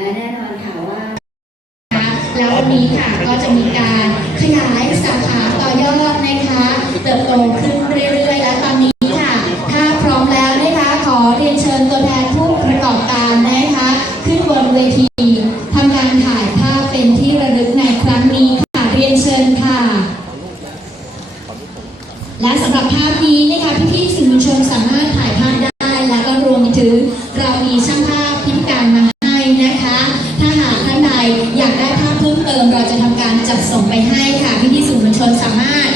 และแน่นอนค่ะว่า แล้ววันนี้ค่ะก็จะมีการขยายสาขาต่อยอดนะคะ เติบโตขึ้นเรื่อยๆและตอนนี้ค่ะ ถ้าพร้อมแล้วนะคะขอเรียนเชิญตัวแทนผู้ประกอบการนะคะ ขึ้นบนเวทีทำการถ่ายภาพเป็นที่ระลึกในครั้งนี้ค่ะเรียนเชิญค่ะ และสำหรับภาพนี้นะคะพี่ๆสื่อมวลชนสามารถ ทำจะทำการจัดส่งไปให้ค่ะพี่ที่สื่อมวลชนสามารถ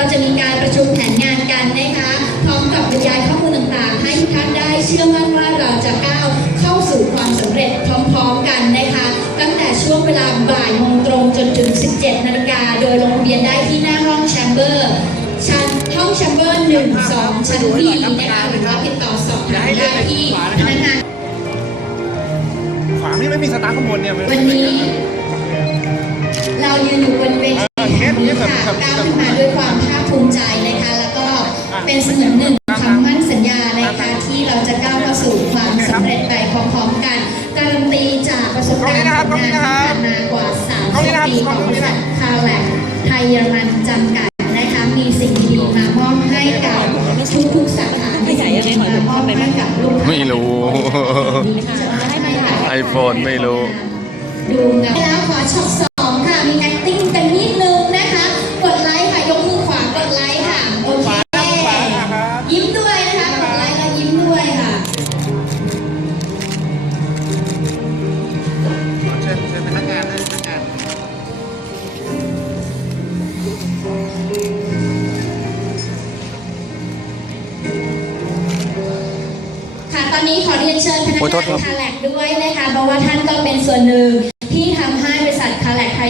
เราจะมีการประชุมแผนงานกันนะคะพร้อมกับบรรยายข้อมูลต่างๆ ให้ทุกท่านได้เชื่อมั่นว่าเราจะก้าวเข้าสู่ความสำเร็จพร้อมๆกันนะคะตั้งแต่ช่วงเวลาบ่ายโมงตรงจนถึง 17 นาฬิกาโดยลงทะเบียนได้ที่หน้าห้องแชมเบอร์ชั้นห้องแชมเบอร์หนึ่งสองชั้นบีนะคะหรือว่าติดต่อสอบถามได้ที่พนักงานขวางนี่ไม่มีสตาร์ทข้างบนเนี่ยวันนี้ เรายืนอยู่บนเวทีแห่ง นี้ค่ะก้าวขึ้นมาด้วยความภาคภูมิใจนะคะ แล้วก็เป็นเสมือนหนึ่งคำมั่นสัญญานะคะที่เราจะก้าวเข้าสู่ความสำเร็จไปพร้อมๆกัน การันตีจากประสบการณ์ของงานที่ผ่านมากว่า30ปีของบริษัทคาแลกไทยเยอรมันจำกัดนะคะมีสิ่งดีๆมามอบให้กับทุกๆสาขามีสิ่งดีๆมามอบให้กับลูกค้าไม่รู้ iPhone ไม่รู้ดูกันแล้วขอช็อต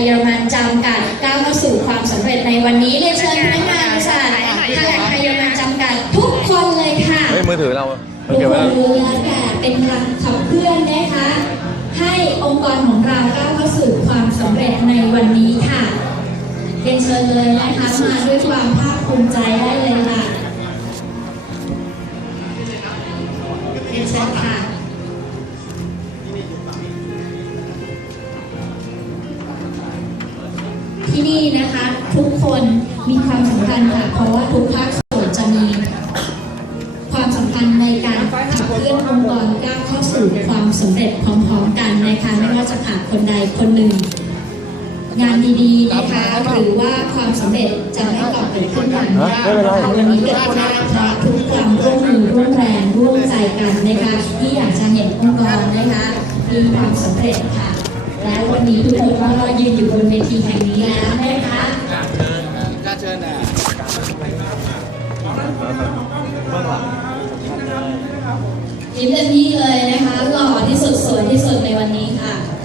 เยอรมันจำกัดก้าวเข้าสู่ความสำเร็จในวันนี้เรียนเชิญพนักงานบริษัทคาแลกไทยเยอรมันจำกัดทุกคนเลยค่ะเฮ้ยมือถือเราทุกเก็บคไว้นแล้วรู้แล้วแต่เป็นพลังขับเคลื่อนนะคะให้องค์กรของเราก้าวเข้าสู่ความสำเร็จในวันนี้ค่ะเรียนเชิญเลยนะคะมาด้วยความภาคภูมิใจได้เลยค่ะ ร็จพร้อมๆกันนะคะไม่ว่าจะผ่านคนใดคนหนึ่ง งานดีๆนะคะหรือว่าความสำเร็จจะไม่ก่อเกิดขึ้นอย่างยากนะคะวันนี้เกิดขึ้นได้เพราะทุกความร่วมมือร่วมแรงร่วมใจกันนะคะที่อยากจะเห็นองค์กรนะคะมีความสำเร็จค่ะ และวันนี้ทุกคนก็ยืนอยู่บนเวทีแห่งนี้แล้วนะคะกล้าเชิญอะยิ้มเต็มที่เลยนะคะหล่อ ที่สุดสวยที่สุดในวันนี้ค่ะ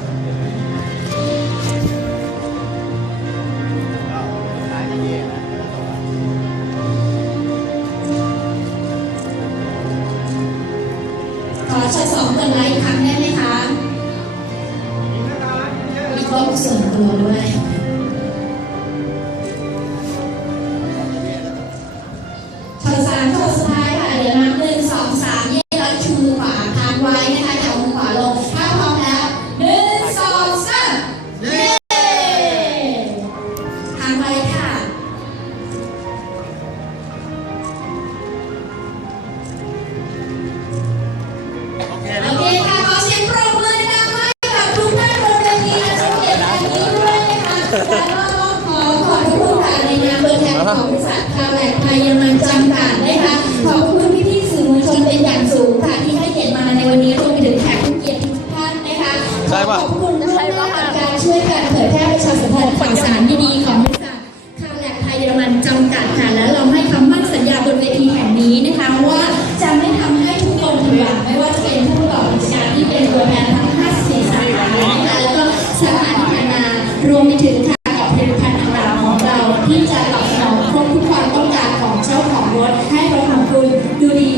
จำกัดค่ะ และเราให้คำมั่นสัญญาบนเวทีแห่งนี้นะคะว่าจะไม่ทำให้ทุกคนผิดหวังไม่ว่าจะเป็นผู้ประกอบกิจการที่เป็นตัวแทนทั้ง54สาขานะคะแล้วก็สาขาที่ผ่านมารวมไปถึงค่ะกับผลิตภัณฑ์ต่างๆของเราที่จะตอบสนองครบทุกความต้องการของเจ้าของรถให้รถของคุณดูดี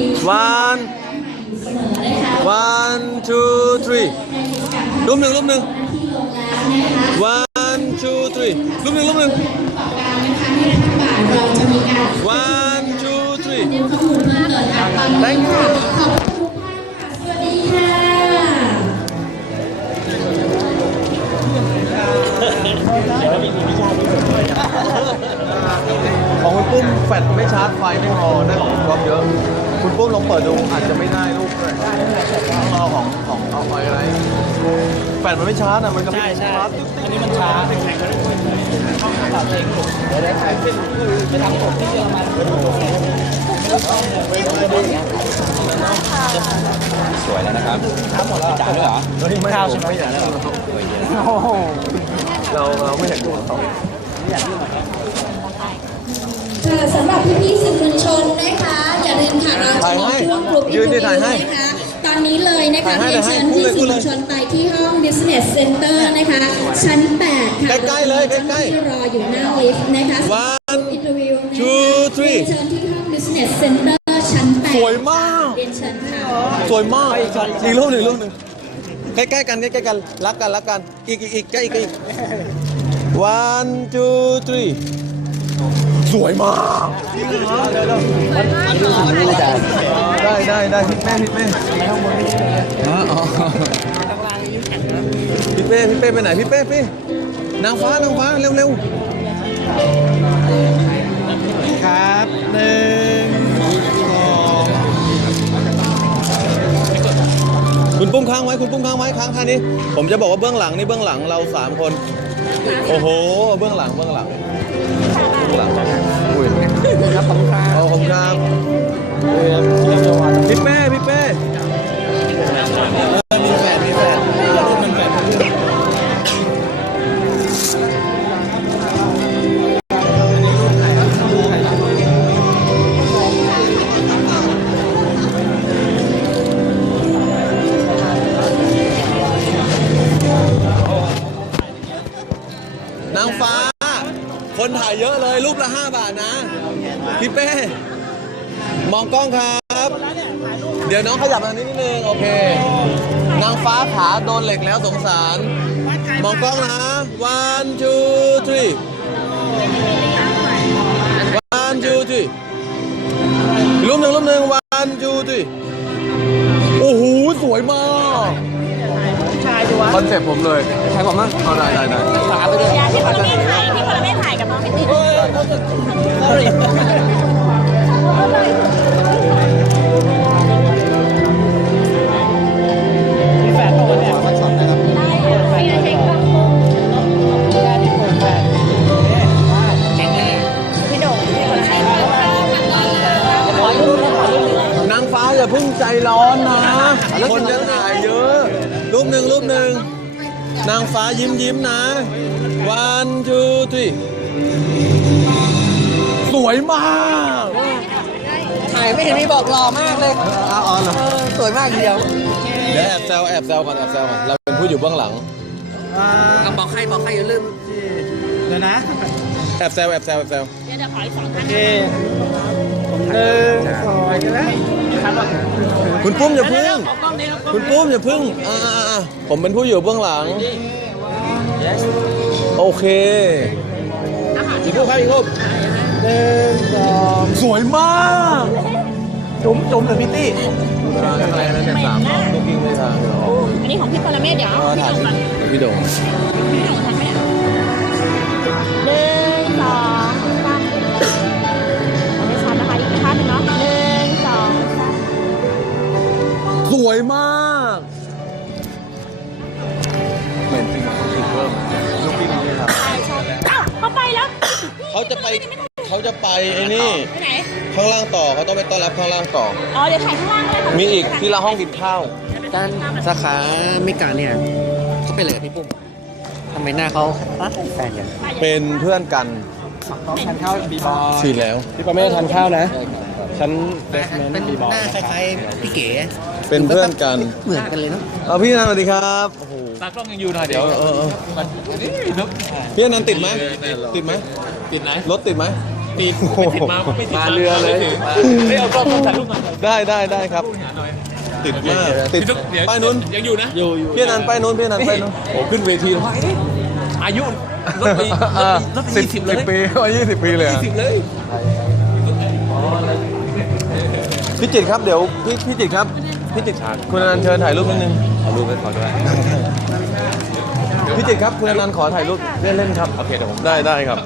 one เสมอนะคะ one two three รูปหนึ่งรูมหนึ่ง ที่ลงแล้นะคะ one two three รูปหนึ่งรูปหนึ่งประกอบการนะคะในภาคบ่ายเราจะมีการ one two three ดูข้อมูลเพิ่มเติมค่ะตอนนี้ค่ะขอบคุณทุกท่านค่ะ สวัสดีค่ะของคุณปุ้มแฟลชไม่ชาร์จไฟไม่พอได้ของคุณก๊อฟเยอะ คุณปุ้มลองเปิดดูอาจจะไม่ได้รูปด้วยต้องเอาของของเอาไฟอะไรแฟลชมันไม่ชาร์จอะมันก็ไม่ใช่ใช่ชาร์จอันนี้มันช้าปรับเองเดี๋ยวได้ขายขึ้นไปทำผมที่เยอรมันสวยแล้วนะครับจ่ายด้วยเหรอเฮ้ยไม่ข้าวผใช่มไหมไม่อยากโอ้โหเราเราไม่เห็นดูเขา ค่ะสำหรับพี่ๆสื่อมวลชนนะคะ อย่าลืมค่ะเราจะมีช่วงกลุ่มอินเทอร์วิวนะคะ ตอนนี้เลยนะคะเรียนเชิญพี่สื่อมวลชนไปที่ห้อง Business Center นะคะ ชั้น 8 ค่ะใกล้ๆเลยใกล้ๆที่รออยู่หน้าลิฟต์นะคะ One อินเทอร์วิวนะคะ two three เรียนเชิญที่ห้อง Business Center ชั้น 8 สวยมาก เรียนเชิญค่ะ สวยมากอีกรูปหนึ่งรูปหนึ่งใกล้ๆกันใกล้ๆกันรักกันรักกันอีกอีกอีกใกล้อีกอีก one two three สวยมากได้ได้ได้พี่แม่พี่แม่อ๋ออ๋อพี่เป้พี่เป้ไปไหนพี่เป้พี่นางฟ้านางฟ้าเร็วเร็วครับหนึ่งสองคุณปุ้มค้างไว้คุณปุ้มค้างไว้ค้างท่านี้ผมจะบอกว่าเบื้องหลังนี่เบื้องหลังเราสามคน โอ้โห เบื้องหลัง เบื้องหลัง เบื้องหลัง อุ้ยครับขอบคุณครับเอาผมครับพี่เป้พี่เป้มีแฟนมีแฟนรุ่นมันแฟนนางฟ้า คนถ่ายเยอะเลยรูปละ 5 บาทนะ พี่เป้ มองกล้องครับ เดี๋ยวน้องขยับมานิดนึง โอเค นางฟ้าขาโดนเหล็กแล้วสงสาร มองกล้องนะ one two three one two three รูปหนึ่งรูปหนึ่ง one two three โอ้โห สวยมากชายดูวะคอนเซ็ปต์ผมเลย ใช้ผมมั้งเอาได้ได้ได้ฝาไปเลยพี่คนไม่ถ่ายพี่คนไม่ มีแฟนตัวเนี่ยมาช็อตนะครับนแฟนแฟนที่ผมแฟนแข็งแรงพี่โด่งพี่คนไม่ถ่ายขอรูปนะขอรูปนางฟ้าอย่าเพิ่งใจร้อนนะ คนจะถ่ายเยอะ รูปหนึ่งรูปหนึ่ง นางฟ้ายิ้มยิ้มนะ one two three สวยมากถ่ายไม่เห็นมีบอกหล่อมากเลยอ๋อเหรอเออสวยมากทีเดียวเดี๋ยวแอบแซวแอบแซวก่อนแอบแซวก่อนเราเป็นผู้อยู่เบื้องหลังเอาบอกใครบอกใครอย่าลืมเดี๋ยวนะแอบแซวแอบแซวแอบแซวเดี๋ยวเดี๋ยวขออีกสองโอท่านเคผมหนึ่งสองกันแล้วครับคุณปุ้มอย่าพึ่ง คุณปุ้มอย่าพึ่งอ่าอ่าอ่าผมเป็นผู้อยู่เบื้องหลัง โอเค อีกรูปครับอีกรูปหนึ่งสองสวยมาก จุ๋มจุ๋มหรือพิตตี้อะไรนะเนี่ยสามรอบลูกกิ้งไม่ทางเหรออันนี้ของพี่คนละเมตรเดี๋ยวเออพี่ถ่ายโด่งก่อนพี่โด่งพี่โด่งทันไหมอะหนึ่งสองสามเอาไม่ชัดนะคะอีกท่านหนึ่งเนาะหนึ่งสองสามสวยมาก เขาจะไปเขาจะไปไอ้นี่ไปไหน ข้างล่างต่อเขาต้องไปต้อนรับข้างล่างต่อ อ๋อ เดี๋ยวถ่ายข้างล่างก็ได้มีอีกที่ละห้องกินข้าวด้านสาขามิกาเนี่ยเขาเป็นอะไรกับพี่ปุ้มทำไมหน้าเขารักแฟนกันเป็นเพื่อนกันเขาทานข้าวบีบอฉีดแล้ว พี่ปาไม่ได้ทานข้าวนะ ฉันเป็นหน้าคล้ายๆพี่เก๋เป็นเพื่อนกันเหมือนกันเลยเนาะเอาพี่นันสวัสดีครับโอ้โหตากล้องยังอยู่หน่อยเดี๋เดี๋ยยววเออเออพี่อนันต์ติดไหมติดไหมติดไหนรถติดไหม ติดไม่ติดมาไม่ติดมาเรือเลยไม่เอากล้องถ่ายรูปมาได้ได้ได้ครับติดมากติดพี่ตุ๊กเดี๋ยวป้ายนู้นยังอยู่นะอยู่อยู่พี่อนันต์ป้ายนู้นพี่อนันต์ป้ายนู้น โอ้ขึ้นเวทีแล้วว่าเอ๊ะอายุลดไปลดไปลดไปยี่สิบเลยปีว่ายี่สิบปีเลยยี่สิบเลย พี่จิตรครับเดี๋ยวพี่พี่จิตรครับพี่จิตรคุณอนันต์เชิญถ่ายรูปนิดนึงเอารูปไปขอด้วยพี่จิตรครับคุณอนันต์ขอถ่ายรูปเล่นเล่นๆครับโอเคเดี๋ยวผมได้ได้ครับ